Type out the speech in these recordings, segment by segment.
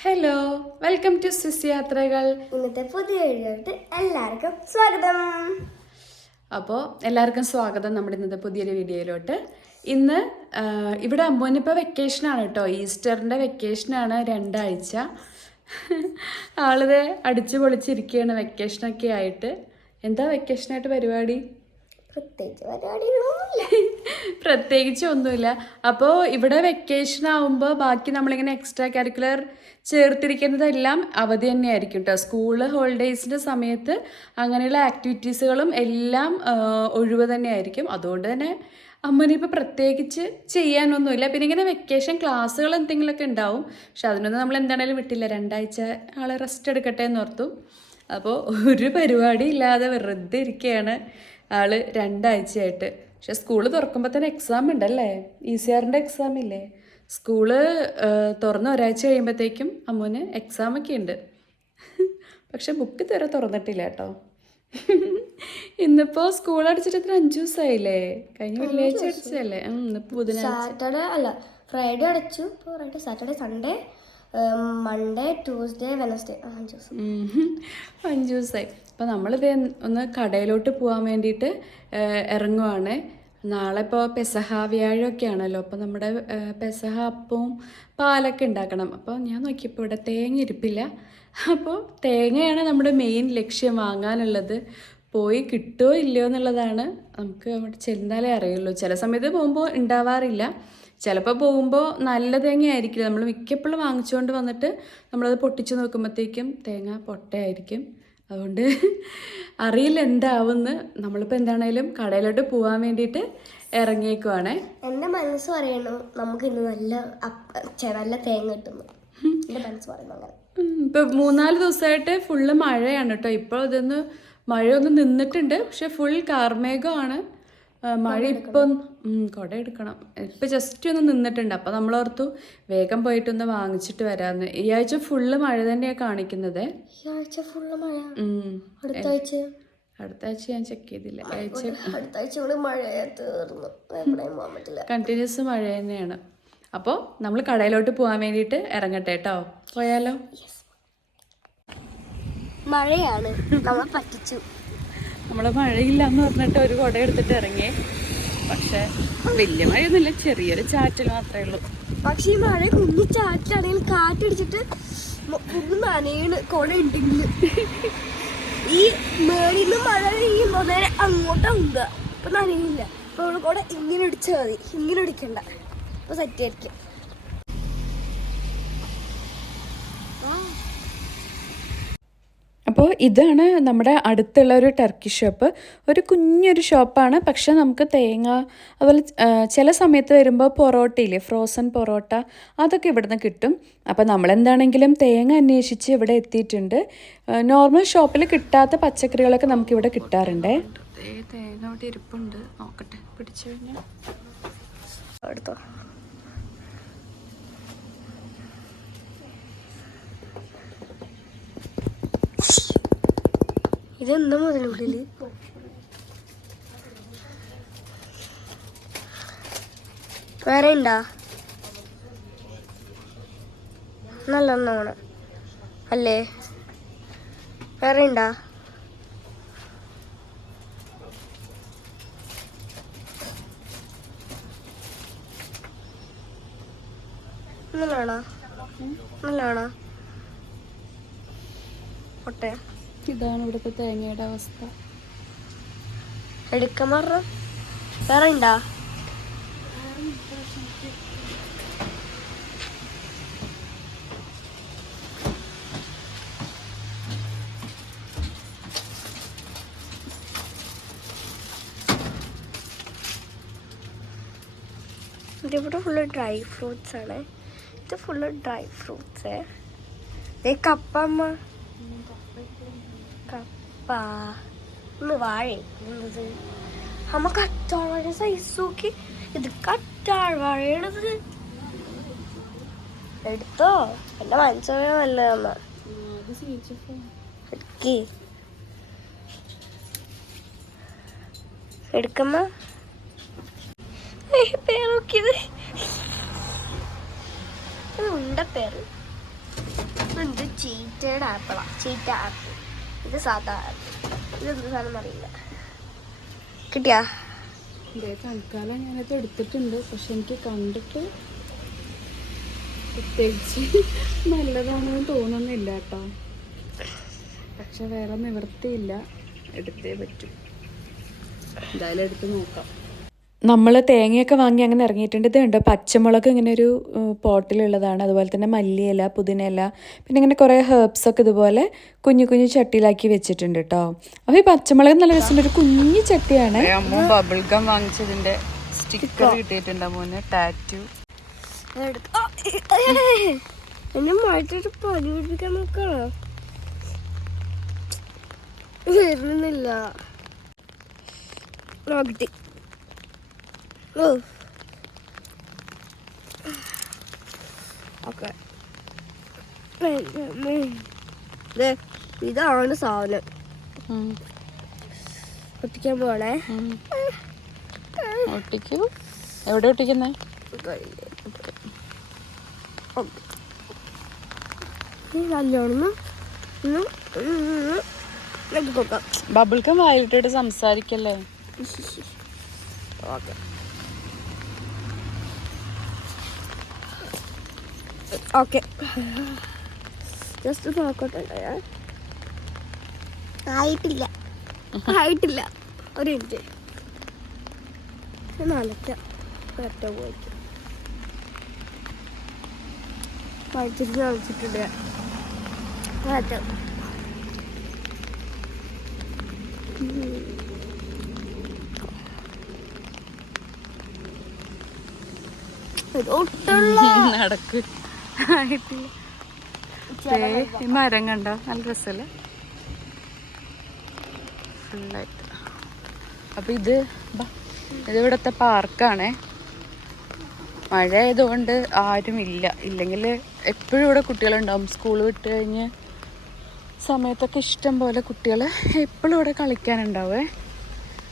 Hello welcome to Swiss യാത്രകൾ ഇന്നത്തെ പുതിയ വീഡിയോയിട്ട് എല്ലാവർക്കും സ്വാഗതം. അപ്പോൾ എല്ലാവർക്കും സ്വാഗതം നമ്മുടെ ഇന്നത്തെ പുതിയൊരു വീഡിയോയിലോട്ട്. ഇന്ന് ഇവിടെ അമ്മൂനിപ്പോൾ വെക്കേഷനാണ് കേട്ടോ. ഈസ്റ്ററിന്റെ വെക്കേഷനാണ് രണ്ടാഴ്ച. ആളിത് അടിച്ചു പൊളിച്ചിരിക്കുകയാണ് വെക്കേഷനൊക്കെ ആയിട്ട്. എന്താ വെക്കേഷനായിട്ട് പരിപാടി? പ്രത്യേകിച്ച് പരിപാടികളൊന്നുമില്ല. പ്രത്യേകിച്ച് ഒന്നുമില്ല. അപ്പോൾ ഇവിടെ വെക്കേഷൻ ആവുമ്പോൾ ബാക്കി നമ്മളിങ്ങനെ എക്സ്ട്രാ കരിക്കുലർ ചേർത്തിരിക്കുന്നതെല്ലാം അവധി തന്നെയായിരിക്കും കേട്ടോ സ്കൂൾ ഹോളിഡേയ്സിന്റെ സമയത്ത് അങ്ങനെയുള്ള ആക്ടിവിറ്റീസുകളും എല്ലാം ഒഴിവ് തന്നെയായിരിക്കും. അതുകൊണ്ട് തന്നെ അമ്മനിപ്പോൾ പ്രത്യേകിച്ച് ചെയ്യാനൊന്നുമില്ല. പിന്നെ ഇങ്ങനെ വെക്കേഷൻ ക്ലാസ്സുകൾ എന്തെങ്കിലുമൊക്കെ ഉണ്ടാവും. പക്ഷെ അതിനൊന്നും നമ്മൾ എന്താണേലും വിട്ടില്ല. രണ്ടാഴ്ച ആളെ റെസ്റ്റ് എടുക്കട്ടെ എന്ന് ഓർത്തു. അപ്പോൾ ഒരു പരിപാടി ഇല്ലാതെ വെറുതെ ഇരിക്കുകയാണ് ആൾ രണ്ടാഴ്ചയായിട്ട്. പക്ഷെ സ്കൂൾ തുറക്കുമ്പോൾ തന്നെ എക്സാം ഉണ്ടല്ലേ? ഇ സി ആറിന്റെ എക്സാം ഇല്ലേ? സ്കൂൾ തുറന്ന് ഒരാഴ്ച കഴിയുമ്പോഴത്തേക്കും അമ്മൂന് എക്സാമൊക്കെ ഉണ്ട്. പക്ഷെ ബുക്ക് ഇതുവരെ തുറന്നിട്ടില്ല കേട്ടോ. ഇന്നിപ്പോ സ്കൂൾ അടിച്ചിട്ട് എത്ര അഞ്ച് ദിവസമായില്ലേ കഴിഞ്ഞ വെള്ളിയാഴ്ച അടിച്ചല്ലേ സാറ്റർഡേ അല്ല ഫ്രൈഡേ അടച്ചു. Friday Saturday Sunday Monday Tuesday Wednesday. അഞ്ചു ദിവസം. അഞ്ച് ദിവസമായി അപ്പോൾ നമ്മളിത് ഒന്ന് കടയിലോട്ട് പോകാൻ വേണ്ടിയിട്ട് ഇറങ്ങുവാണ്. നാളെ ഇപ്പോൾ പെസഹ വ്യാഴമൊക്കെ ആണല്ലോ അപ്പോൾ നമ്മുടെ പെസഹ അപ്പവും പാലൊക്കെ ഉണ്ടാക്കണം. അപ്പോൾ ഞാൻ നോക്കിയപ്പോൾ ഇവിടെ തേങ്ങ ഇരിപ്പില്ല. അപ്പോൾ തേങ്ങയാണ് നമ്മുടെ മെയിൻ ലക്ഷ്യം വാങ്ങാനുള്ളത്. പോയി കിട്ടുമോ ഇല്ലയോ എന്നുള്ളതാണ് നമുക്ക് അവിടെ ചെന്നാലേ അറിയുള്ളൂ. ചില സമയത്ത് പോകുമ്പോൾ ഉണ്ടാവാറില്ല. ചിലപ്പോൾ പോകുമ്പോൾ നല്ല തേങ്ങ ആയിരിക്കില്ല നമ്മൾ മിക്കപ്പോഴും വാങ്ങിച്ചുകൊണ്ട് വന്നിട്ട് നമ്മളത് പൊട്ടിച്ച് നോക്കുമ്പോഴത്തേക്കും തേങ്ങ പൊട്ടയായിരിക്കും. അതുകൊണ്ട് അറിയില്ല എന്താവുമെന്ന് നമ്മളിപ്പോൾ എന്താണേലും കടയിലോട്ട് പോകാൻ വേണ്ടിയിട്ട് ഇറങ്ങിയേക്കുവാണ്. എന്റെ മനസ്സ് പറയണു നമുക്ക് ഇന്ന് നല്ല നല്ല തേങ്ങ കിട്ടുന്നു. എന്റെ മനസ്സ് പറയുന്നു അങ്ങനെ. ഇപ്പം മൂന്നാൽ ദിവസമായിട്ട് ഫുള്ള് മഴയാണ് കേട്ടോ. ഇപ്പോൾ ഇതൊന്ന് മഴയൊന്ന് നിന്നിട്ടുണ്ട്. പക്ഷെ ഫുൾ കാർമേഘമാണ്. മഴ ഇപ്പം കുട എടുക്കണം ഇപ്പം ജസ്റ്റ് ഒന്ന് നിന്നിട്ടുണ്ട്. അപ്പം നമ്മളോർത്തു വേഗം പോയിട്ടൊന്ന് വാങ്ങിച്ചിട്ട് വരാമെന്ന് ഈ ആഴ്ച ഫുള്ള് മഴ തന്നെയാണ് കാണിക്കുന്നത്. ഈ ആഴ്ച ഫുള്ള് മഴ. ഉം. അടുത്ത ആഴ്ച? അടുത്ത ആഴ്ച ഞാൻ ചെക്ക് ചെയ്തില്ല. ആഴ്ച അടുത്ത ആഴ്ച കൂടി മഴ തീർന്നു. പോകാൻ പറ്റില്ല. കണ്ടിന്യൂസ് മഴ തന്നെയാണ്. അപ്പോൾ നമ്മൾ കടയിലോട്ട് പോകാൻ വേണ്ടിയിട്ട് ഇറങ്ങട്ടെ കേട്ടോ. പോയാലോ? മഴയാണ്. നമ്മളെ പറ്റിച്ചു. നമ്മൾ മഴയില്ല എന്ന് പറഞ്ഞിട്ട് ഒരു കുട എടുത്തിട്ട് ഇറങ്ങി. പക്ഷെ വലിയ മഴയൊന്നുമില്ല. ചെറിയൊരു ചാറ്റൽ മാത്രമേ ഉള്ളൂ. പക്ഷെ ഈ മഴ കുഞ്ഞു ചാറ്റിലാണെങ്കിൽ കാറ്റടിച്ചിട്ട് നനയാണ് കുട ഉണ്ടെങ്കിൽ ഈ മേളിൽ നിന്ന് മഴ പെയ്യുമ്പോൾ നേരെ അങ്ങോട്ടാ ഉണ്ട് അപ്പൊ നനയില്ല. അപ്പൊ നമ്മൾ കൂടെ ഇങ്ങനെ ഇടിച്ചാൽ മതി. ഇങ്ങനെ ഇടിക്കണ്ട അപ്പൊ സെറ്റ് ആയിരിക്കും അപ്പോൾ ഇതാണ് നമ്മുടെ അടുത്തുള്ള ഒരു ടർക്കി ഷോപ്പ് ഒരു കുഞ്ഞൊരു ഷോപ്പാണ് പക്ഷെ നമുക്ക് തേങ്ങ അതുപോലെ ചില സമയത്ത് വരുമ്പോൾ പൊറോട്ടയില്ലേ ഫ്രോസൺ പൊറോട്ട അതൊക്കെ ഇവിടുന്ന് കിട്ടും. അപ്പോൾ നമ്മളെന്താണെങ്കിലും തേങ്ങ അന്വേഷിച്ച് ഇവിടെ എത്തിയിട്ടുണ്ട്. നോർമൽ ഷോപ്പിൽ കിട്ടാത്ത പച്ചക്കറികളൊക്കെ നമുക്കിവിടെ കിട്ടാറുണ്ട്? തേങ്ങ അവിടെ ഇരിപ്പുണ്ട്. നോക്കട്ടെ പിടിച്ചു കഴിഞ്ഞാൽ ഇതെന്താ മുതലുള്ളിൽ വേറെ ഉണ്ടാ നല്ല ഒന്നാണ് അല്ലേ? വേറെ ഉണ്ടാ നല്ലതാണോ നല്ലതാണോ ഒട്ടെ ഇതാണ് ഇവിടുത്തെ തേങ്ങയുടെ അവസ്ഥ. എടുക്കാൻ വേറെ ഉണ്ടാ ഇതിവിടെ ഫുള്ള് ഡ്രൈ ഫ്രൂട്ട്സ് ആണ്. ഇത് ഫുള്ള് ഡ്രൈ ഫ്രൂട്ട്സ് കപ്പ അമ്മ. കപ്പ ഒന്ന് വാഴ. എന്നത് അമ്മ കറ്റാർ വാഴ സൈസ് നോക്കി. ഇത് കറ്റാർ വാഴയാണത് എടുത്തോ. എന്റെ മനസ്സിലായ നല്ലതമ്മ എടുക്കേ. എടുക്കമ്മ. ഏയ്, പേര് നോക്കിയത്. ഇത് ഉണ്ട പേര്. ഇതെന്ത് ചീറ്റയുടെ ചീറ്റ ആപ്പിൾ. ഇത് സാധാ ഇത് എന്ത് സാധനം അറിയില്ല. കിട്ടിയാ? തൽക്കാലം ഞാനത് എടുത്തിട്ടുണ്ട്. പക്ഷെ എനിക്ക് കണ്ടിട്ട് പ്രത്യേകിച്ച് നല്ലതാണെന്ന് തോന്നുന്നില്ല കേട്ടോ. പക്ഷെ വേറെ നിവൃത്തിയില്ല. എടുത്തേ പറ്റും. എന്തായാലും എടുത്ത് നോക്കാം. നമ്മൾ തേങ്ങയൊക്കെ വാങ്ങി അങ്ങനെ ഇറങ്ങിയിട്ടുണ്ട്. ഇതുണ്ട് പച്ചമുളക് ഇങ്ങനെ ഒരു പോട്ടിലുള്ളതാണ്. അതുപോലെ തന്നെ മല്ലിയില പുതിനയില പിന്നെ ഇങ്ങനെ കുറേ ഹേർബ്സൊക്കെ ഇതുപോലെ കുഞ്ഞു കുഞ്ഞു ചട്ടിയിലാക്കി വെച്ചിട്ടുണ്ട് കേട്ടോ അപ്പോൾ ഈ പച്ചമുളക് നല്ല രസമുണ്ട്. ഒരു കുഞ്ഞു ചട്ടിയാണ്. അമ്മ ബബിൾ ഗം വാങ്ങിച്ചതിന്റെ സ്റ്റിക്കർ കിട്ടിയിട്ടുണ്ട് ടാറ്റു എന്നെ മാറ്റിട്ട് നോക്കണോ? വരുന്നില്ല. ഓക്കെ ഇതാണ് സാധനം. ഒട്ടിക്കാൻ പോണേ. ഒട്ടിക്കൂ. എവിടെ ഒട്ടിക്കുന്നേ? ബബിൾക്കും വായിലിട്ടിട്ട് സംസാരിക്കല്ലേ? ഓക്കെ. ഓക്കെ ജസ്റ്റ് നോക്കട്ടെ ഞാൻ ആയിട്ടില്ല. ആയിട്ടില്ല. ഒരു മിനിറ്റ്. ഞാൻ അലക്കാം. ഒറ്റ പോയിട്ട്. കഴിച്ചിട്ട് നനച്ചിട്ടുണ്ട് ഒറ്റ നടക്ക്. ഈ മരം കണ്ടോ? നല്ല രസല്ലേ? ഫുള്ളായിട്ട്. അപ്പൊ ഇത് ഇത് ഇവിടുത്തെ പാർക്കാണേ. മഴ ആയതുകൊണ്ട് ഇല്ല ഇല്ലെങ്കിൽ എപ്പോഴും ഇവിടെ കുട്ടികളുണ്ടാവും. സ്കൂൾ വിട്ട് കഴിഞ്ഞ് സമയത്തൊക്കെ ഇഷ്ടം പോലെ കുട്ടികൾ എപ്പോഴും ഇവിടെ കളിക്കാനുണ്ടാവേ.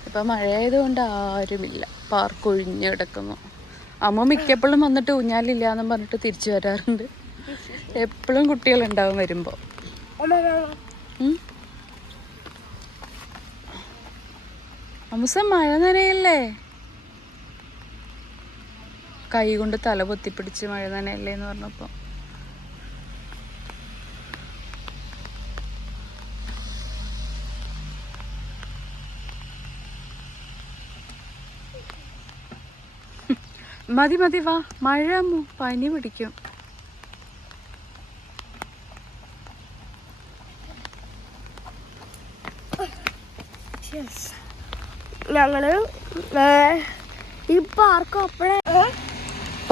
ഇപ്പം മഴ ആയതുകൊണ്ട് ആരുമില്ല. പാർക്ക് ഒഴിഞ്ഞ് കിടക്കുന്നു. അമ്മ മിക്കപ്പോഴും വന്നിട്ട് ഊഞ്ഞാലില്ല എന്നും പറഞ്ഞിട്ട് തിരിച്ചു വരാറുണ്ട്. എപ്പോഴും കുട്ടികളുണ്ടാവും വരുമ്പോൾ അമുസ മഴ നനയല്ലേ? കൈ കൊണ്ട് തല പൊത്തിപ്പിടിച്ച് മഴ നനയല്ലേ എന്ന് പറഞ്ഞപ്പോൾ മതി മതി വാ. മഴ പനി പിടിക്കും. ഞങ്ങൾ ഇപ്പൊ ഈ പാർക്ക് അപ്പഴേ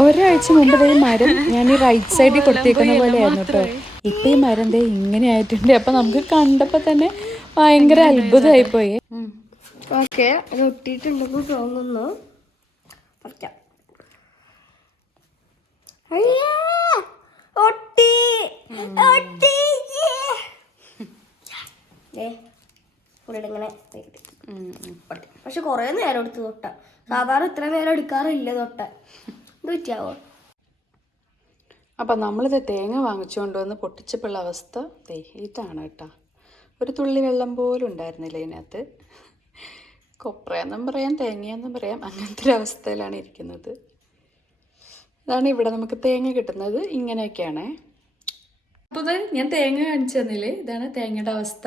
ഒരാഴ്ച മുമ്പ് ഈ മരം ഞാൻ ഈ റൈറ്റ് സൈഡിൽ കൊടുത്തേക്കുന്ന പോലെ ആയിരുന്നു കേട്ടോ ഇപ്പൊ ഈ മരം ദേ ഇങ്ങനെ ആയിട്ടുണ്ട്. അപ്പൊ നമുക്ക് കണ്ടപ്പോ തന്നെ ഭയങ്കര അത്ഭുതമായി പോയി ഓക്കെ അത് ഒട്ടിയിട്ടുണ്ടെന്ന് തോന്നുന്നു! ഒട്ടി ഒട്ടി. ഒട്ടി. പക്ഷെ കുറേ നേരം എടുത്ത് തൊട്ട. സാധാരണ ഇത്ര നേരം എടുക്കാറില്ല തൊട്ട ഇത് പറ്റിയാവോ? അപ്പം നമ്മളിത് തേങ്ങ വാങ്ങിച്ചുകൊണ്ട് വന്ന് പൊട്ടിച്ചപ്പോഴുള്ള അവസ്ഥ ഇതാണ് കേട്ടോ. ഒരു തുള്ളി വെള്ളം പോലും ഉണ്ടായിരുന്നില്ല ഇതിനകത്ത്. കൊപ്രയെന്നും പറയാം തേങ്ങയെന്നും പറയാം അങ്ങനത്തെ ഒരു അവസ്ഥയിലാണ് ഇരിക്കുന്നത്. ഇതാണ് ഇവിടെ നമുക്ക് തേങ്ങ കിട്ടുന്നത്. ഇങ്ങനെയൊക്കെയാണേ. അപ്പോൾ ഞാൻ തേങ്ങ കാണിച്ചു തന്നില്ലേ? ഇതാണ് തേങ്ങയുടെ അവസ്ഥ.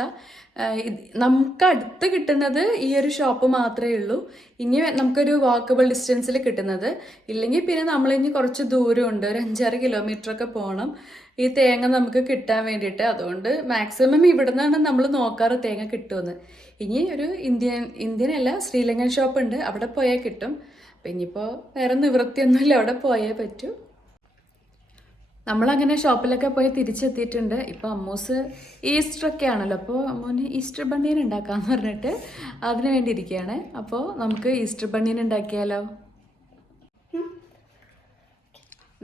നമുക്ക് അടുത്ത് കിട്ടുന്നത് ഈ ഒരു ഷോപ്പ് മാത്രമേ ഉള്ളൂ. ഇനി നമുക്കൊരു വാക്കബിൾ ഡിസ്റ്റൻസിൽ കിട്ടുന്നത്. ഇല്ലെങ്കിൽ പിന്നെ നമ്മൾ നമ്മളിനി കുറച്ച് ദൂരമുണ്ട്. ഒരു അഞ്ചാറ് ഒക്കെ പോകണം ഈ തേങ്ങ നമുക്ക് കിട്ടാൻ വേണ്ടിയിട്ട്. അതുകൊണ്ട് മാക്സിമം ഇവിടെ നിന്നാണ് നമ്മൾ നോക്കാറ് തേങ്ങ കിട്ടുമെന്ന്. ഇനി ഒരു ഇന്ത്യൻ ഇന്ത്യൻ അല്ല ശ്രീലങ്കൻ ഷോപ്പ് ഉണ്ട്. അവിടെ പോയാൽ കിട്ടും. അപ്പം ഇനിയിപ്പോൾ വേറെ നിവൃത്തിയൊന്നുമില്ല. അവിടെ പോയേ പറ്റൂ. നമ്മളങ്ങനെ ഷോപ്പിലൊക്കെ പോയി തിരിച്ചെത്തിയിട്ടുണ്ട്. ഇപ്പോൾ അമ്മൂസ് ഈസ്റ്റർ ഒക്കെ ആണല്ലോ. അപ്പോൾ അമ്മൂന് ഈസ്റ്റർ ബണ്ണിയൻ ഉണ്ടാക്കാമെന്ന് പറഞ്ഞിട്ട് അതിന് വേണ്ടി ഇരിക്കുകയാണ് അപ്പോൾ നമുക്ക് ഈസ്റ്റർ ബണ്ണിയൻ ഉണ്ടാക്കിയാലോ?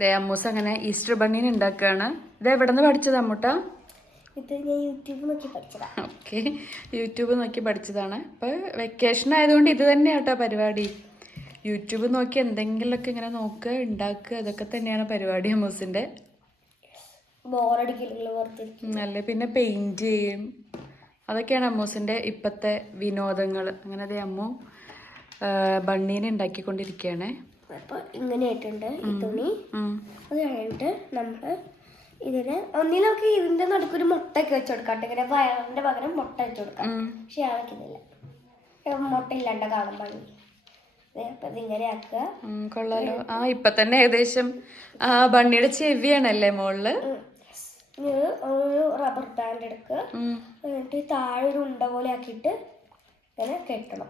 ദേ അമ്മൂസ് അങ്ങനെ ഈസ്റ്റർ ബണ്ണിയൻ ഉണ്ടാക്കുകയാണ്. ഇത് എവിടെ നിന്ന് പഠിച്ചത് അമ്മൂട്ട? ഇത് ഞാൻ യൂട്യൂബ് നോക്കി പഠിച്ചതാണ് ഓക്കെ. യൂട്യൂബ് നോക്കി പഠിച്ചതാണ്. അപ്പോൾ വെക്കേഷൻ ആയതുകൊണ്ട് ഇത് തന്നെയാട്ടോ പരിപാടി. യൂട്യൂബ് നോക്കി എന്തെങ്കിലുമൊക്കെ ഇങ്ങനെ നോക്കുക ഉണ്ടാക്കുക അതൊക്കെ തന്നെയാണ് പരിപാടി അമ്മൂസിന്റെ. നല്ല പിന്നെ പെയിന്റ് ചെയ്യും അതൊക്കെയാണ് അമ്മൂസിന്റെ ഇപ്പത്തെ വിനോദങ്ങൾ അങ്ങനെ അതെ അമ്മു ബണ്ണീനെ ഉണ്ടാക്കിക്കൊണ്ടിരിക്കുകയാണ് അപ്പൊ ഇങ്ങനെ ഈ തുണി. അത് കഴിഞ്ഞിട്ട് നമ്മൾ ഇതിന് ഒന്നിലൊക്കെ ഇതിന്റെ നടുക്കൊരു മുട്ടയൊക്കെ വെച്ച് കൊടുക്കാം. ഇങ്ങനെ വയറിന്റെ പകരം മുട്ട വെച്ച് കൊടുക്കാം. പക്ഷെ ഞാൻ മുട്ട ഇല്ലാണ്ട കാണാൻ ഭംഗി കൊള്ളാലോ. ആ ഇപ്പൊ തന്നെ ഏകദേശം ആ ബണ്ണിയുടെ ചെവിയാണല്ലേ മോളിൽ? റബ്ബർ ബാൻഡ് എടുക്കുക. എന്നിട്ട് താഴെ ഒരു ഉണ്ട പോലെ ആക്കിയിട്ട് ഇങ്ങനെ കെട്ടണം.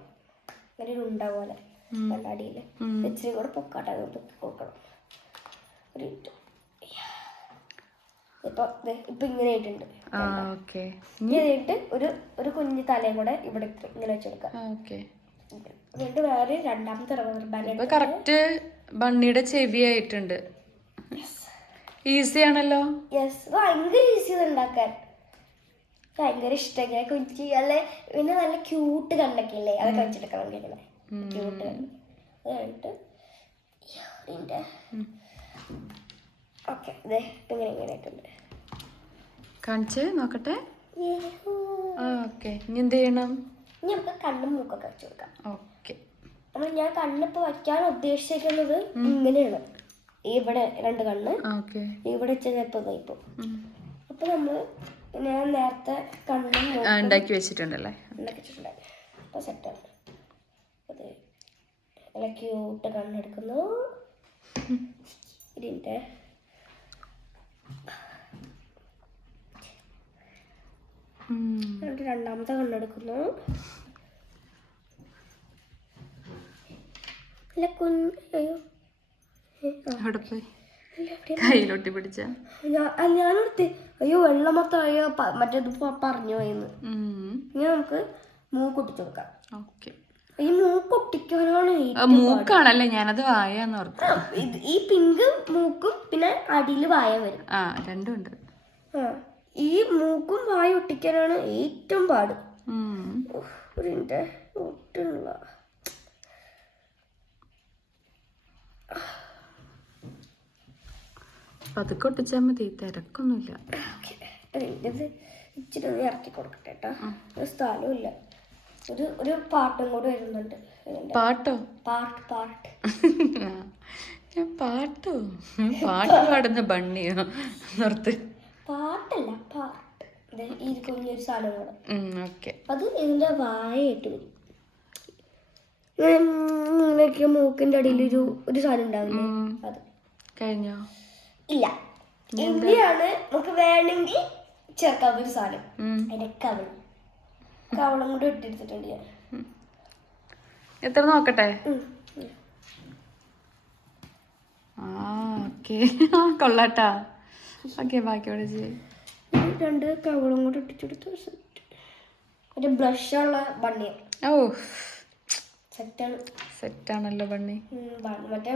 ഇങ്ങനെ ഒരു ഉണ്ട പോലെ. കണ്ണാടിയിൽ ഇച്ചിരി കൂടെ പൊക്കാട്ടെ കൊടുക്കണം. ഒരു മിനിറ്റ്. ഇപ്പൊ ഇപ്പൊ ഇങ്ങനെ ആയിട്ടുണ്ട്. ഇനി ഒരു ഒരു കുഞ്ഞു തലയും കൂടെ ഇവിടെ ഇങ്ങനെ വെച്ചെടുക്കാം ഓക്കെ. വേറെ രണ്ടാമത്തെ റബ്ബർ ബാൻഡ് ഇപ്പൊ കറക്റ്റ് ബണ്ണിയുടെ ചെവി ആയിട്ടുണ്ട് ഈസി ആണല്ലോ? യെസ് ഭയങ്കര ഈസി ഉണ്ടാക്കാൻ. ഭയങ്കര ഇഷ്ടം. ഇങ്ങനെ കുഞ്ചി അല്ലെ പിന്നെ നല്ല ക്യൂട്ട് കണ്ടൊക്കെ ഇല്ലേ അതൊക്കെ ക്യൂട്ട് കണ്ണ് അത് കഴിഞ്ഞിട്ട് ഇതിന്റെ ഓക്കെ ഇതേ ഇങ്ങനെ ഇങ്ങനെ ആയിട്ടുണ്ട് കാണിച്ച് നോക്കട്ടെ? ഓക്കെ ഇനി എന്ത് ചെയ്യണം? ഇനി നമുക്ക് കണ്ണും മൂക്കൊക്കെ വെച്ച് കൊടുക്കാം. ഓക്കെ. നമ്മൾ ഞാൻ കണ്ണിപ്പോ വയ്ക്കാൻ ഉദ്ദേശിക്കുന്നത് ഇങ്ങനെയാണ്. ഇവിടെ രണ്ട് കണ്ണ്. ഇവിടെ ചെറിയപ്പോ ഇതായിപ്പോൾ അപ്പോൾ നമ്മൾ ഞാൻ നേരത്തെ കണ്ണും ഉണ്ടാക്കി വെച്ചിട്ടുണ്ടല്ലേ? അപ്പൊ സെറ്റാണ് അത് നല്ല ക്യൂട്ട് കണ്ണെടുക്കുന്നു. ഇതിന്റെ എന്നിട്ട് രണ്ടാമത്തെ കണ്ണെടുക്കുന്നു അല്ല കുഞ്ഞ് കയ്യിലൊട്ടി പിടിച്ച. ഞാനെടുത്ത് അയ്യോ വെള്ളം മൊത്തം അയ്യോ മറ്റേത് പറഞ്ഞു പോയെന്ന്. ഇനി നമുക്ക് മൂക്കൊട്ടിച്ചു കൊടുക്കാം ഓക്കെ. ഈ മൂക്കൊട്ടിക്കാനാണ് മൂക്കാണല്ലേ ഞാനത് വായാന്ന് ഓർത്തു ഈ പിങ്ക് മൂക്കും പിന്നെ അടിയിൽ വായ വരും. ആ രണ്ടും ഉണ്ട്. ആ. ഈ മൂക്കും വായും ഒട്ടിക്കാനാണ് ഏറ്റവും പാട്. ഒരു മിനിറ്റ് ഒട്ടുള്ള പതുക്കെ ഒട്ടിച്ചാൽ മതി തിരക്കൊന്നുമില്ല. ഇച്ചിരി ഒന്ന് ഇറക്കി കൊടുക്കട്ടെ കേട്ടോ ഒരു സ്ഥലമില്ല ഒരു ഒരു പാട്ടും കൂടെ വരുന്നുണ്ട്. പാട്ടോ? പാട്ട് പാട്ട്. ഞാൻ പാട്ടോ? പാട്ട് പാടുന്ന ബണ്ണിയോ? നിർത്ത്. പാട്ടല്ല പാട്ട്. ഇത് ഈ കുഞ്ഞൊരു സാധനം കൂടെ ഓക്കെ അത് ഇതിന്റെ വായയിട്ട് വരും ഇങ്ങനെയൊക്കെ മൂക്കിന്റെ അടിയിൽ ഒരു ഒരു സാധനം ഉണ്ടാവില്ലേ? അത്. കഴിഞ്ഞോ? ഇല്ല. ഇനിയാണ് നമുക്ക് വേണമെങ്കിൽ ചേർക്കാൻ ഒരു സാധനം. ഉം. അതിന്റെ കവൾ. കവളം കൂടി ഇട്ടെടുത്തിട്ടുണ്ട് ഞാൻ. എത്ര നോക്കട്ടെ. ആ ഓക്കെ കൊള്ളട്ടാ. ഓക്കെ ബാക്കിയോടെ ചെയ്യും. രണ്ട് കവളും കൂടെ ഇട്ടിച്ചെടുത്ത് സെറ്റ്. ഒരു ബ്ലഷുള്ള ബണ്ണി. ഓ സെറ്റാണ് സെറ്റാണല്ലോ ബണ്ണി. മറ്റേ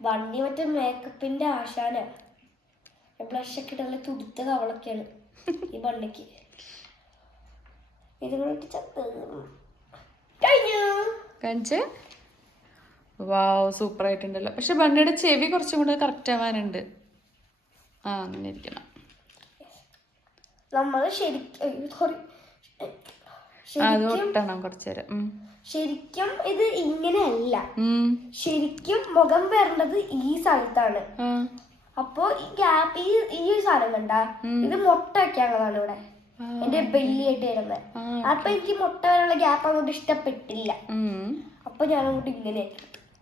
ബണ്ണി മറ്റേ മേക്കപ്പിന്റെ ആശാന. ബ്ലഷ് ഒക്കെ നല്ല തുടുത്ത കവളൊക്കെയാണ് ഈ ബണ്ണിക്ക്. ഇതും കൂടെ ഇട്ടിച്ച കഴിഞ്ഞു. വാവ് സൂപ്പർ ആയിട്ടുണ്ടല്ലോ. പക്ഷെ ബണ്ണിയുടെ ചെവി കുറച്ചും കൂടെ കറക്റ്റ് ആവാനുണ്ട്. ആ അങ്ങനെ ഇരിക്കണം. നമ്മൾ ശരിക്കും സോറി. ശരിക്കും ഇത് ഇങ്ങനെയല്ല. ശരിക്കും മുഖം വരേണ്ടത് ഈ സ്ഥലത്താണ്. അപ്പോ ഈ ഗ്യാപ്പ് ഈ ഈ ഒരു സാധനം കണ്ട ഇത് മുട്ട വെക്കാനുള്ളതാണ് ഇവിടെ. എന്റെ ബെല്ലിയായിട്ട് വരുന്നത്. അപ്പൊ എനിക്ക് മുട്ട വരാനുള്ള ഗ്യാപ്പ് അങ്ങോട്ട് ഇഷ്ടപ്പെട്ടില്ല. അപ്പൊ ഞാൻ അങ്ങോട്ട് ഇങ്ങനെ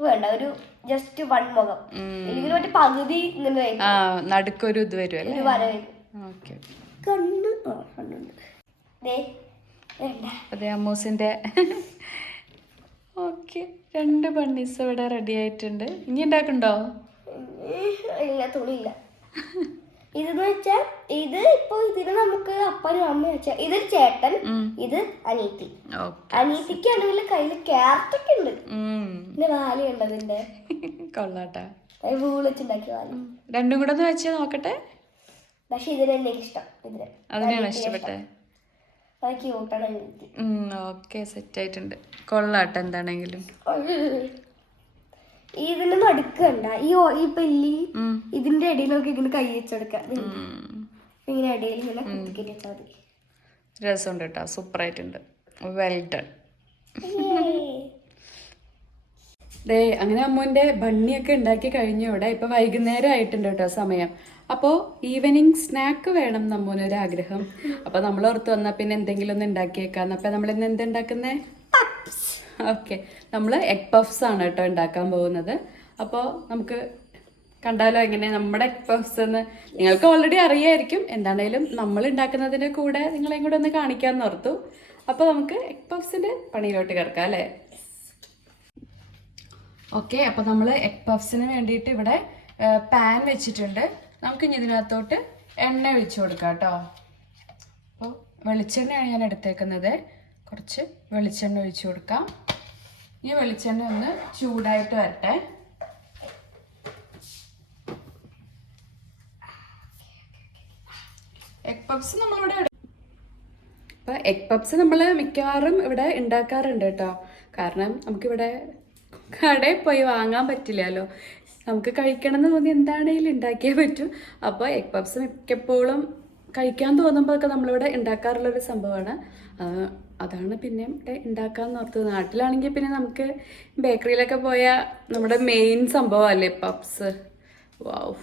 വേണ്ട ഒരു ജസ്റ്റ് വൺ മുഖം. അല്ലെങ്കിൽ മറ്റേ പകുതി ഇങ്ങനെ. നടുക്കൊരു ഇത് വരും വര വരും കണ്ണ് ആ കണ്ണുണ്ട് അതെ അമ്മൂസിന്റെ ഓക്കെ രണ്ട് ബണ്ണീസ് ഇവിടെ റെഡി ആയിട്ടുണ്ട്. ഇനി ഉണ്ടാക്കണ്ടോ ഇല്ല തുണിയില്ല. ഇതെന്ന് വെച്ചാൽ ഇത് ഇപ്പൊ ഇതിന് നമുക്ക് അപ്പനും അമ്മ വെച്ചാ ഇത് ചേട്ടൻ ഇത് അനീതി. അനീതിക്ക് അനീത്തിക്കാണെങ്കിൽ കയ്യിൽ ക്യാരറ്റൊക്കെ ഉണ്ട്. പിന്നെ വാലി ഉണ്ടതിന്റെ. കൊള്ളാട്ടാ. വാലി. രണ്ടും കൂടെ ഒന്ന് വെച്ച് നോക്കട്ടെ. പക്ഷെ ഇതിന് തന്നെ ഇഷ്ടം. ഇതിന് അതിനാണ് ഇഷ്ടപ്പെട്ടെ അത് ക്യൂട്ടാണ് അനീത്തി ഓക്കെ സെറ്റ് ആയിട്ടുണ്ട്. കൊള്ളാട്ടെ എന്താണെങ്കിലും. ഇതിന് നടുക്കണ്ട ഈ ഈ പല്ലി ഇതിന്റെ ഇടയിലൊക്കെ ഇങ്ങനെ കൈ വെച്ചെടുക്കാം. ഇങ്ങനെ ഇടയിൽ ഇങ്ങനെ കുത്തിക്കൽ വെച്ചാൽ മതി. രസമുണ്ട് കേട്ടോ. സൂപ്പറായിട്ടുണ്ട് വെൽ ഡൺ ദേ അങ്ങനെ അമ്മുവിന്റെ ബണ്ണിയൊക്കെ ഉണ്ടാക്കി കഴിഞ്ഞു ഇവിടെ ഇപ്പൊ വൈകുന്നേരം ആയിട്ടുണ്ട് കേട്ടോ സമയം. അപ്പോൾ ഈവനിങ് സ്നാക്ക് വേണം നമ്മൂനൊരു ആഗ്രഹം അപ്പോൾ നമ്മൾ ഓർത്ത് വന്നാൽ പിന്നെ എന്തെങ്കിലും ഒന്ന് ഉണ്ടാക്കിയേക്കാന്ന് അപ്പോൾ നമ്മൾ ഇന്ന് എന്തുണ്ടാക്കുന്നേ ഓക്കെ. നമ്മൾ എഗ് പഫ്സ് ആണ് കേട്ടോ ഉണ്ടാക്കാൻ പോകുന്നത്. അപ്പോൾ നമുക്ക് കണ്ടാലോ എങ്ങനെ നമ്മുടെ എഗ് പഫ്സ് എന്ന്. നിങ്ങൾക്ക് ഓൾറെഡി അറിയായിരിക്കും. എന്താണേലും നമ്മൾ ഉണ്ടാക്കുന്നതിന്റെ കൂടെ നിങ്ങളെയും കൂടെ ഒന്ന് കാണിക്കാൻ ഓർത്തു. അപ്പോൾ നമുക്ക് എഗ് പഫ്സിന്റെ പണിയിലോട്ട് കിടക്കാം അല്ലേ? ഓക്കെ. അപ്പോൾ നമ്മൾ എഗ് പഫ്സിന് വേണ്ടിയിട്ട് ഇവിടെ പാൻ വെച്ചിട്ടുണ്ട്. നമുക്ക് ഇനി ഇതിനകത്തോട്ട് എണ്ണ ഒഴിച്ച് കൊടുക്കാം കേട്ടോ. അപ്പോൾ വെളിച്ചെണ്ണയാണ് ഞാൻ എടുത്തേക്കുന്നത്. കുറച്ച് വെളിച്ചെണ്ണ ഒഴിച്ച് കൊടുക്കാം. ഈ വെളിച്ചെണ്ണ ഒന്ന് ചൂടായിട്ട് വരട്ടെ. എഗ് പഫ്സ് നമ്മളിവിടെ അപ്പോൾ എഗ് പപ്സ് നമ്മൾ മിക്കവാറും ഇവിടെ ഉണ്ടാക്കാറുണ്ട് കേട്ടോ. കാരണം നമുക്കിവിടെ കടയിൽ പോയി വാങ്ങാൻ പറ്റില്ലല്ലോ. നമുക്ക് കഴിക്കണം എന്ന് തോന്നി എന്താണെങ്കിലും ഉണ്ടാക്കിയേ പറ്റൂ? അപ്പോൾ എഗ് പപ്സ് മിക്കപ്പോഴും കഴിക്കാൻ തോന്നുമ്പോഴൊക്കെ നമ്മളിവിടെ ഉണ്ടാക്കാറുള്ളൊരു സംഭവമാണ്. അതാണ് പിന്നെ ഇവിടെ ഓർത്തത്. നാട്ടിലാണെങ്കിൽ പിന്നെ നമുക്ക് ബേക്കറിയിലൊക്കെ പോയ നമ്മുടെ മെയിൻ സംഭവമല്ലേ പപ്സ് വാവ്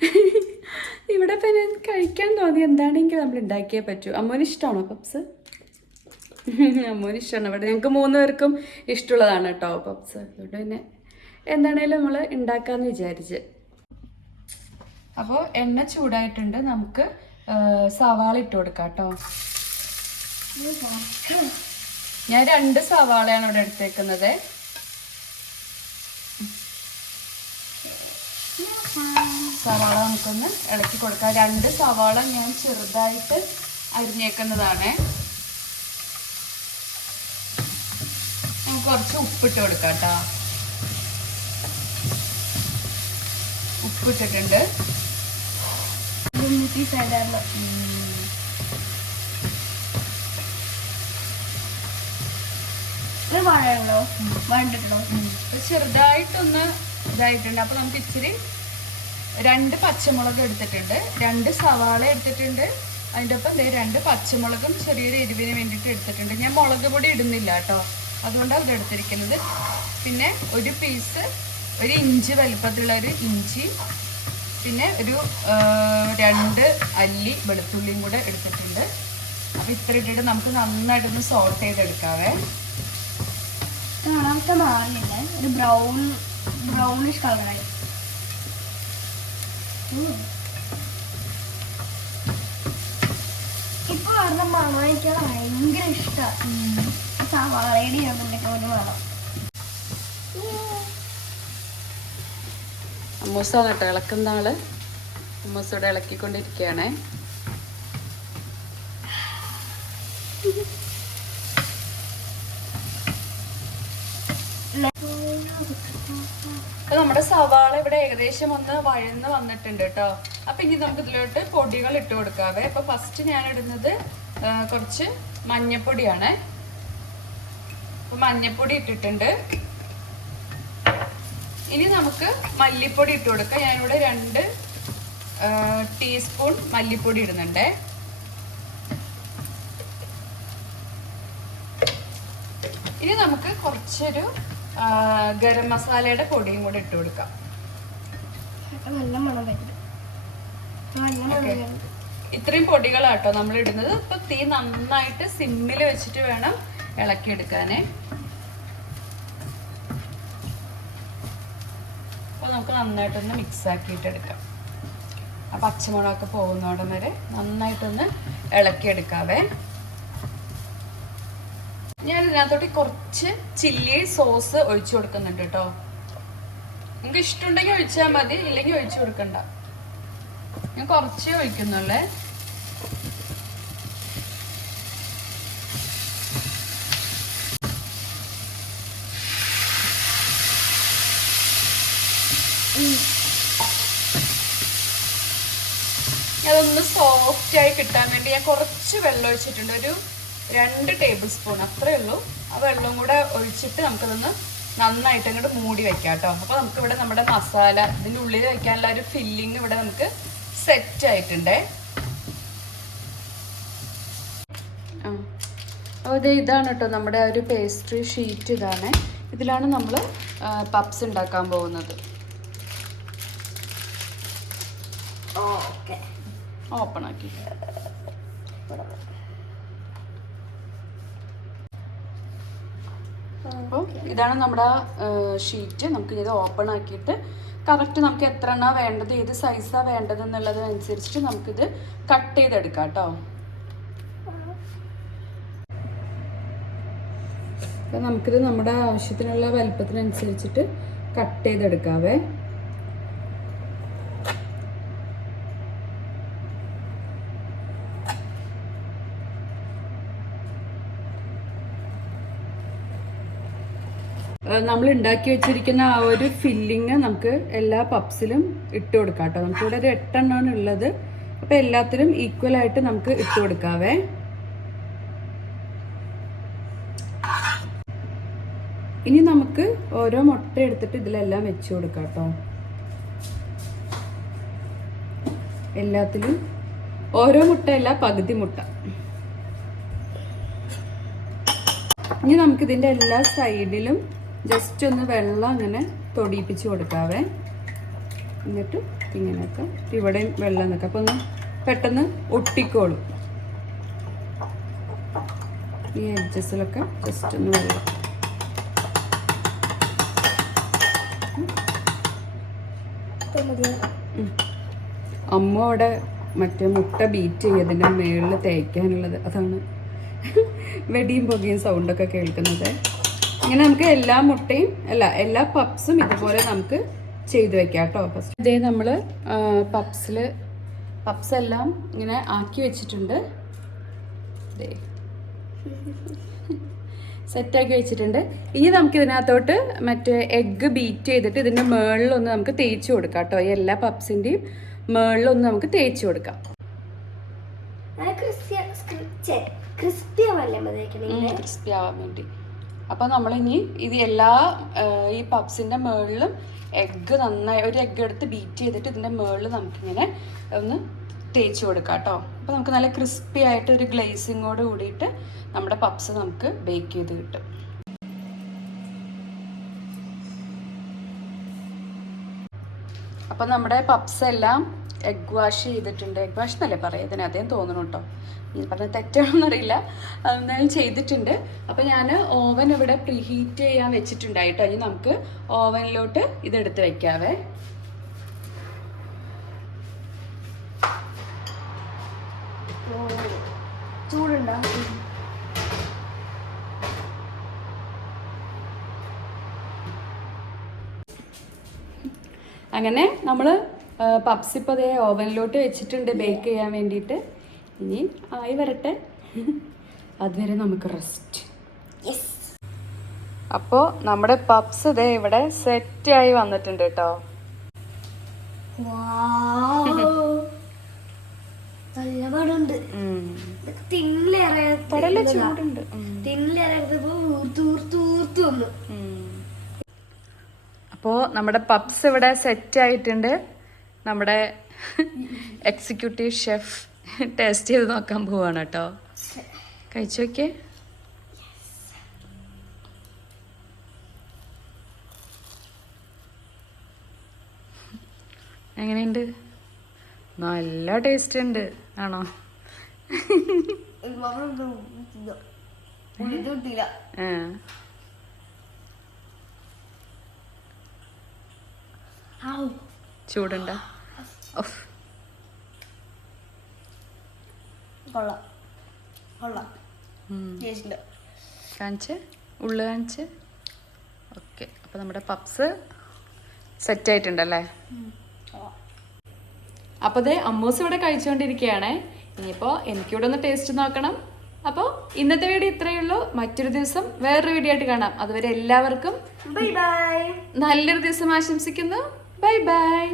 ഇവിടെ പിന്നെ കഴിക്കാൻ തോന്നി എന്താണെങ്കിൽ നമ്മൾ ഉണ്ടാക്കിയേ പറ്റൂ. അമ്മോന് ഇഷ്ടമാണോ പപ്സ് അമ്മോന് ഇഷ്ടമാണ്. ഇവിടെ ഞങ്ങൾക്ക് മൂന്ന് പേർക്കും ഇഷ്ടമുള്ളതാണ് കേട്ടോ പപ്സ് അതുകൊണ്ട് പിന്നെ എന്താണേലും നമ്മൾ ഉണ്ടാക്കാമെന്ന് വിചാരിച്ച്. അപ്പോൾ എണ്ണ ചൂടായിട്ടുണ്ട്. നമുക്ക് സവാള ഇട്ട് കൊടുക്കാം കേട്ടോ ഞാൻ രണ്ട് സവാളയാണ് ഇവിടെ എടുത്തേക്കുന്നത്. സവാള നമുക്കൊന്ന് ഇളക്കി കൊടുക്കാം. രണ്ട് സവാള ഞാൻ ചെറുതായിട്ട് അരിഞ്ഞേക്കുന്നതാണ്. നമുക്ക് കുറച്ച് ഉപ്പിട്ട് കൊടുക്കാം കേട്ടോ ഉപ്പിട്ടിട്ടുണ്ട്. ഇട്ടിട്ടുണ്ട് സൈഡാണ് ഇത് വാഴയുണ്ടോ? വേണ്ടിട്ടുണ്ടോ ഇത് ചെറുതായിട്ടൊന്ന് ഇതായിട്ടുണ്ട്. അപ്പൊ നമുക്ക് ഇച്ചിരി രണ്ട് പച്ചമുളക് എടുത്തിട്ടുണ്ട്. രണ്ട് സവാള എടുത്തിട്ടുണ്ട്. അതിന്റെ ഒപ്പം ദേ രണ്ട് പച്ചമുളകും ചെറിയൊരു എരിവിന് വേണ്ടിയിട്ട് എടുത്തിട്ടുണ്ട്. ഞാൻ മുളക് പൊടി ഇടുന്നില്ല കേട്ടോ. അതുകൊണ്ടാണ് ഇത് എടുത്തിരിക്കുന്നത്. പിന്നെ ഒരു പീസ് ഒരു ഇഞ്ച് വലിപ്പത്തിലുള്ള ഒരു ഇഞ്ചി പിന്നെ ഒരു രണ്ട് അല്ലി വെളുത്തുള്ളിയും കൂടെ എടുത്തിട്ടുണ്ട്. അപ്പോൾ ഇത്ര ഇട്ടിട്ട് നമുക്ക് നന്നായിട്ടൊന്ന് സോൾട്ട് ചെയ്തെടുക്കാവേ. കാണാത്ത മാറില്ല ഒരു ബ്രൗൺ ബ്രൗണിഷ് കളറായി ഇപ്പൊ പറഞ്ഞ മണം എനിക്ക് ഭയങ്കര ഇഷ്ടമാണ് സവാളയുടെ ഒരു മണം അമ്മൂസാണ് കേട്ടോ ഇളക്കുന്ന ആൾ. അമ്മൂസ് ഇവിടെ ഇളക്കിക്കൊണ്ടിരിക്കുകയാണേ നമ്മുടെ സവാള ഇവിടെ ഏകദേശം ഒന്ന് വഴന്ന് വന്നിട്ടുണ്ട് കേട്ടോ. അപ്പൊ ഇനി നമുക്ക് ഇതിലോട്ട് പൊടികൾ ഇട്ട് കൊടുക്കാവേ. അപ്പൊ ഫസ്റ്റ് ഞാൻ ഇടുന്നത് കുറച്ച് മഞ്ഞപ്പൊടിയാണ്. മഞ്ഞപ്പൊടി ഇട്ടിട്ടുണ്ട്. ഇനി നമുക്ക് മല്ലിപ്പൊടി ഇട്ട് കൊടുക്കാം. ഞാനിവിടെ രണ്ട് ടീസ്പൂൺ മല്ലിപ്പൊടി ഇടുന്നുണ്ട്. ഇനി നമുക്ക് കുറച്ചൊരു ഗരം മസാലയുടെ പൊടിയും കൂടെ ഇട്ട് കൊടുക്കാം. നല്ല മണം ഇത്രയും പൊടികളാട്ടോ നമ്മൾ ഇടുന്നത്. ഇപ്പൊ തീ നന്നായിട്ട് സിമ്മിൽ വെച്ചിട്ട് വേണം ഇളക്കിയെടുക്കാനേ. നമുക്ക് നന്നായിട്ടൊന്ന് മിക്സ് ആക്കിയിട്ട് എടുക്കാം ആ പച്ചമുളകൊക്കെ പോകുന്നോടം വരെ നന്നായിട്ടൊന്ന് ഇളക്കിയെടുക്കാവേ. ഞാൻ ഇതിനകത്തോട്ട് കുറച്ച് ചില്ലി സോസ് ഒഴിച്ചു കൊടുക്കുന്നുണ്ട് കേട്ടോ. നിങ്ങൾക്ക് ഇഷ്ടമുണ്ടെങ്കിൽ ഒഴിച്ചാൽ മതി ഇല്ലെങ്കിൽ ഒഴിച്ചു കൊടുക്കണ്ട. ഞാൻ കുറച്ചേ ഒഴിക്കുന്നുള്ളേ. അതൊന്ന് സോഫ്റ്റ് ആയി കിട്ടാൻ വേണ്ടി ഞാൻ കുറച്ച് വെള്ളം ഒഴിച്ചിട്ടുണ്ട്. ഒരു രണ്ട് ടേബിൾ സ്പൂൺ അത്രേ ഉള്ളൂ. ആ വെള്ളവും കൂടെ ഒഴിച്ചിട്ട് നമുക്കതൊന്ന് നന്നായിട്ട് അങ്ങോട്ട് മൂടി വെക്കാം കേട്ടോ. നമുക്ക് ഇവിടെ നമ്മുടെ മസാല ഇതിന്റെ ഉള്ളിൽ വെക്കാനുള്ള ഒരു ഫില്ലിങ് ഇവിടെ നമുക്ക് സെറ്റ് ആയിട്ടുണ്ടേ. അപ്പോൾ ഇത് ഇതാണ് കേട്ടോ നമ്മുടെ ഒരു പേസ്ട്രി ഷീറ്റ് ഇതാണ്. ഇതിലാണ് നമ്മൾ പപ്സ് ഉണ്ടാക്കാൻ പോകുന്നത്. ഓക്കെ. ഓപ്പൺ ആക്കി അപ്പോൾ ഇതാണ് നമ്മുടെ ഷീറ്റ്. നമുക്ക് ഇത് ഓപ്പൺ ആക്കിയിട്ട് കറക്റ്റ് നമുക്ക് എത്ര എണ്ണ വേണ്ടത് ഏത് സൈസാണ് വേണ്ടത് എന്നുള്ളതിനനുസരിച്ചിട്ട് നമുക്കിത് കട്ട് ചെയ്തെടുക്കാം കേട്ടോ. അപ്പം നമുക്കിത് നമ്മുടെ ആവശ്യത്തിനുള്ള വലിപ്പത്തിനനുസരിച്ചിട്ട് കട്ട് ചെയ്തെടുക്കാവേ. നമ്മൾ ഉണ്ടാക്കി വെച്ചിരിക്കുന്ന ആ ഒരു ഫില്ലിങ് നമുക്ക് എല്ലാ പപ്സിലും ഇട്ട് കൊടുക്കാം കേട്ടോ. നമുക്കിവിടെ ഒരു എട്ടെണ്ണമാണ് ഉള്ളത്. അപ്പോൾ എല്ലാത്തിലും ഈക്വൽ ആയിട്ട് നമുക്ക് ഇട്ട് കൊടുക്കാവേ. ഇനി നമുക്ക് ഓരോ മുട്ട എടുത്തിട്ട് ഇതിലെല്ലാം വെച്ച് കൊടുക്കാം കേട്ടോ. എല്ലാത്തിലും ഓരോ മുട്ടയല്ല പകുതി മുട്ട. ഇനി നമുക്ക് ഇതിന്റെ എല്ലാ സൈഡിലും ജസ്റ്റ് ഒന്ന് വെള്ളം അങ്ങനെ തൊടിയിപ്പിച്ച് കൊടുക്കാവേ. എന്നിട്ട് ഇങ്ങനെയൊക്കെ ഇവിടെയും വെള്ളം നിൽക്കുക അപ്പോൾ ഒന്ന് പെട്ടെന്ന് ഒട്ടിക്കോളും. ഈ എഡ്ജസിലൊക്കെ ജസ്റ്റ് ഒന്ന് വെള്ളം. അമ്മ അവിടെ മറ്റേ മുട്ട ബീറ്റ് ചെയ്യതിന്റെ മേളിൽ തേക്കാനുള്ളത്. അതാണ് വെടിയും പുകയും സൗണ്ടൊക്കെ കേൾക്കുന്നത്. ഇങ്ങനെ നമുക്ക് എല്ലാ മുട്ടയും അല്ല എല്ലാ പപ്സും ഇതുപോലെ നമുക്ക് ചെയ്ത് വെക്കാം കേട്ടോ. ഫസ്റ്റ് ഇതേ നമ്മൾ പപ്സിൽ പപ്സ് എല്ലാം ഇങ്ങനെ ആക്കി വെച്ചിട്ടുണ്ട്. സെറ്റാക്കി വെച്ചിട്ടുണ്ട്. ഇനി നമുക്ക് ഇതിനകത്തോട്ട് മറ്റേ എഗ്ഗ് ബീറ്റ് ചെയ്തിട്ട് ഇതിന്റെ മേളിലൊന്ന് നമുക്ക് തേച്ച് കൊടുക്കാം കേട്ടോ. ഈ എല്ലാ പപ്സിന്റെയും മേളിലൊന്ന് നമുക്ക് തേച്ച് കൊടുക്കാം. ക്രിസ്പി ആവാൻ വേണ്ടി. അപ്പോൾ നമ്മളിനി ഇത് എല്ലാ ഈ പപ്സിന്റെ മുകളിലും എഗ്ഗ് നന്നായി ഒരു എഗ്ഗ് എടുത്ത് ബീറ്റ് ചെയ്തിട്ട് ഇതിന്റെ മുകളിൽ നമുക്കിങ്ങനെ ഒന്ന് തേച്ച് കൊടുക്കാം കേട്ടോ. അപ്പോൾ നമുക്ക് നല്ല ക്രിസ്പി ആയിട്ട് ഒരു ഗ്ലേസിങ്ങോട് കൂടിയിട്ട് നമ്മുടെ പപ്സ് നമുക്ക് ബേക്ക് ചെയ്ത് കിട്ടും. അപ്പോൾ നമ്മുടെ പപ്സ് എല്ലാം എഗ് വാഷ് ചെയ്തിട്ടുണ്ട്. എഗ് വാഷ് എന്നല്ലേ പറയാം? ഇതിന് അതേ തോന്നണം കേട്ടോ. ഈ പറഞ്ഞ തെറ്റാണെന്നറിയില്ല എന്നാലും ചെയ്തിട്ടുണ്ട്. അപ്പോൾ ഞാൻ ഓവൻ ഇവിടെ പ്രീഹീറ്റ് ചെയ്യാൻ വെച്ചിട്ടുണ്ടായിട്ടോ. ഇനി നമുക്ക് ഓവനിലോട്ട് ഇതെടുത്ത് വയ്ക്കാവേ ചൂടുണ്ടോ? അങ്ങനെ നമ്മൾ പപ്സിപ്പതേ ഓവനിലോട്ട് വെച്ചിട്ടുണ്ട് ബേക്ക് ചെയ്യാൻ വേണ്ടിയിട്ട്. ഇനി ആയി വരട്ടെ. അതുവരെ നമുക്ക് റെസ്റ്റ് യെസ് അപ്പോൾ നമ്മുടെ പപ്സ് ഇതേ ഇവിടെ സെറ്റ് ആയി വന്നിട്ടുണ്ട് കേട്ടോ വന്നു. അപ്പോൾ നമ്മുടെ പപ്സ് ഇവിടെ സെറ്റ് ആയിട്ടുണ്ട്. നമ്മുടെ എക്സിക്യൂട്ടീവ് ഷെഫ് ടേസ്റ്റ് ചെയ്ത് നോക്കാൻ പോവാണ് കേട്ടോ. കഴിച്ചു നോക്കിയേ. എങ്ങനെയുണ്ട്? നല്ല ടേസ്റ്റ് ഉണ്ട്. ആണോ? ചൂടുണ്ടോ. കൊള്ളാം. കൊള്ളാം. കാണിച്ച്? ഉള്ളു കാണിച്ച്? ഓക്കെ. അപ്പോൾ നമ്മുടെ പപ്സ് സെറ്റ് ആയിട്ടുണ്ടല്ലേ അപ്പോൾ ദേ അമ്മൂസ് ഇവിടെ കഴിച്ചുകൊണ്ടിരിക്കുകയാണേ ഇനിയിപ്പോൾ എനിക്കിവിടെ ഒന്ന് ടേസ്റ്റ് നോക്കണം. അപ്പോൾ ഇന്നത്തെ വീഡിയോ ഇത്രയേ ഉള്ളൂ. മറ്റൊരു ദിവസം വേറൊരു വീഡിയോ ആയിട്ട് കാണാം. അതുവരെ എല്ലാവർക്കും ബൈ ബൈ. നല്ലൊരു ദിവസം ആശംസിക്കുന്നു. Bye bye.